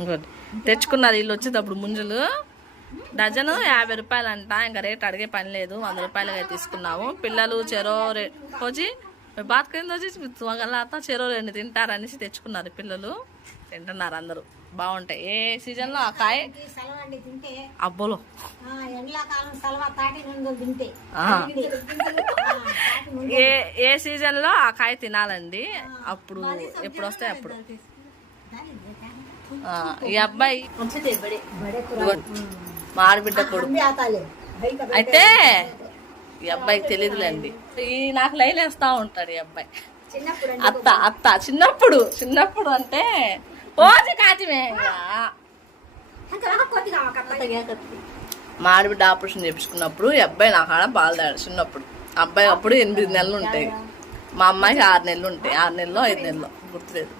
ఇంకోటి తెచ్చుకున్నారు వీళ్ళు వచ్చేటప్పుడు ముంజులు. డజను 50 రూపాయలు అంట. ఇంకా రేట్ అడిగే పని లేదు, 100 రూపాయలుగా తీసుకున్నాము. పిల్లలు చెరో వచ్చి బాత్ కింద వచ్చి వాళ్ళ చెరో 2 తింటారనేసి తెచ్చుకున్నారు. పిల్లలు తింటున్నారు అందరూ. బాగుంటాయి. ఏ సీజన్ లో ఆ కాయ అబ్బోలో ఏ సీజన్ లో ఆ కాయ తినాలండి. అప్పుడు ఎప్పుడు వస్తాయి అప్పుడు. ఈ అబ్బాయి మా ఆడబిడ్డ కొడుకు. అయితే ఈ అబ్బాయికి తెలియదులేండి, ఈ నాకు లైన్ వేస్తా ఉంటాడు ఈ అబ్బాయి. అత్త చిన్నప్పుడు అంటే ఓజి కాచిమే. మా ఆడబిడ్డ ఆపరేషన్ చేపించుకున్నప్పుడు ఈ అబ్బాయి నాకు ఆడ బాలదాడు చిన్నప్పుడు. అబ్బాయి అప్పుడు 8 నెలలు ఉంటాయి, మా అమ్మాయికి 6 నెలలు ఉంటాయి. 6 నెలలో 5 నెలలో గుర్తులేదు.